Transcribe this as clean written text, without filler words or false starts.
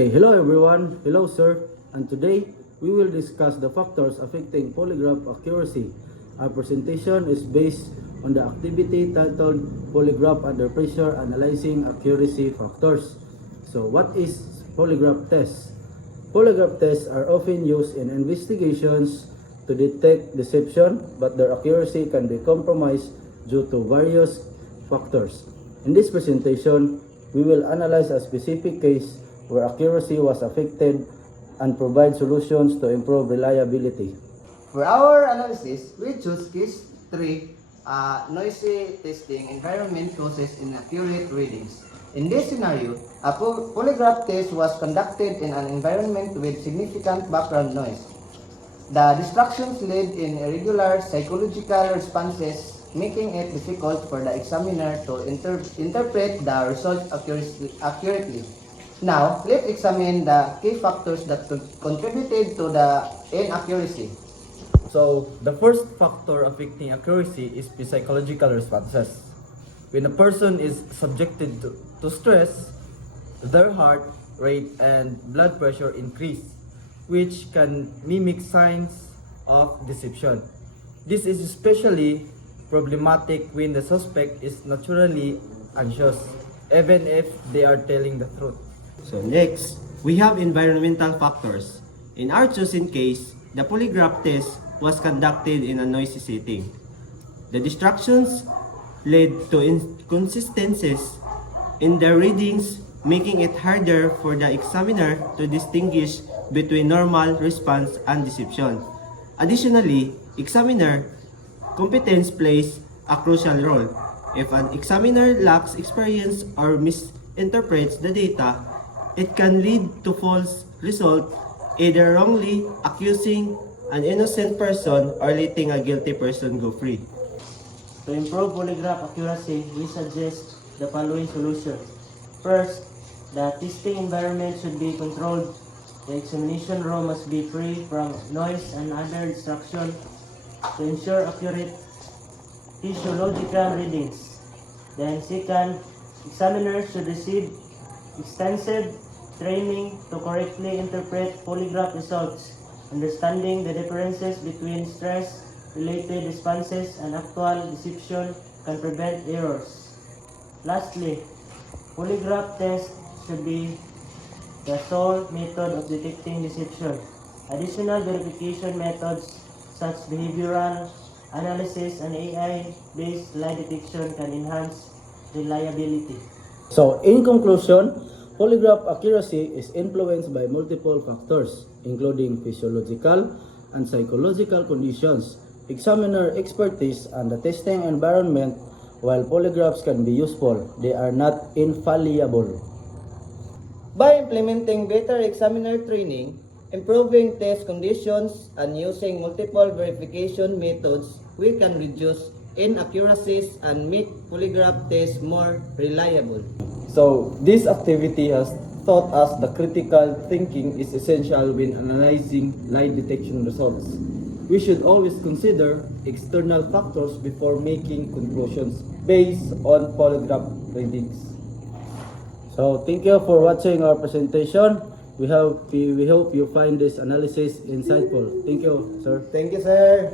Hello everyone, hello sir, and today we will discuss the factors affecting polygraph accuracy. Our presentation is based on the activity titled Polygraph Under Pressure Analyzing Accuracy Factors. So what is polygraph tests? Polygraph tests are often used in investigations to detect deception, but their accuracy can be compromised due to various factors. In this presentation, we will analyze a specific case where accuracy was affected and provide solutions to improve reliability. For our analysis, we choose case 3, noisy testing environment causes inaccurate readings. In this scenario, a polygraph test was conducted in an environment with significant background noise. The distractions led in irregular psychological responses, making it difficult for the examiner to interpret the results accurately. Now, let's examine the key factors that contributed to the inaccuracy. So, the first factor affecting accuracy is the psychological responses. When a person is subjected to stress, their heart rate and blood pressure increase, which can mimic signs of deception. This is especially problematic when the suspect is naturally anxious, even if they are telling the truth. So next, we have environmental factors. In our chosen case, the polygraph test was conducted in a noisy setting. The distractions led to inconsistencies in the readings, making it harder for the examiner to distinguish between normal response and deception. Additionally, examiner competence plays a crucial role. If an examiner lacks experience or misinterprets the data, it can lead to false results, either wrongly accusing an innocent person or letting a guilty person go free. To improve polygraph accuracy, we suggest the following solutions. First, the testing environment should be controlled. The examination room must be free from noise and other distraction to ensure accurate physiological readings. Then second, examiners should receive extensive training to correctly interpret polygraph results. Understanding the differences between stress-related responses and actual deception can prevent errors. Lastly, polygraph tests should be the sole method of detecting deception. Additional verification methods such as behavioral analysis and AI-based lie detection can enhance reliability. So in conclusion, polygraph accuracy is influenced by multiple factors, including physiological and psychological conditions, examiner expertise, and the testing environment. While polygraphs can be useful, they are not infallible. By implementing better examiner training, improving test conditions, and using multiple verification methods, we can reduce inaccuracies and make polygraph tests more reliable. So this activity has taught us that critical thinking is essential when analyzing lie detection results. We should always consider external factors before making conclusions based on polygraph readings. So thank you for watching our presentation. We hope you find this analysis insightful. Thank you, sir. Thank you, sir.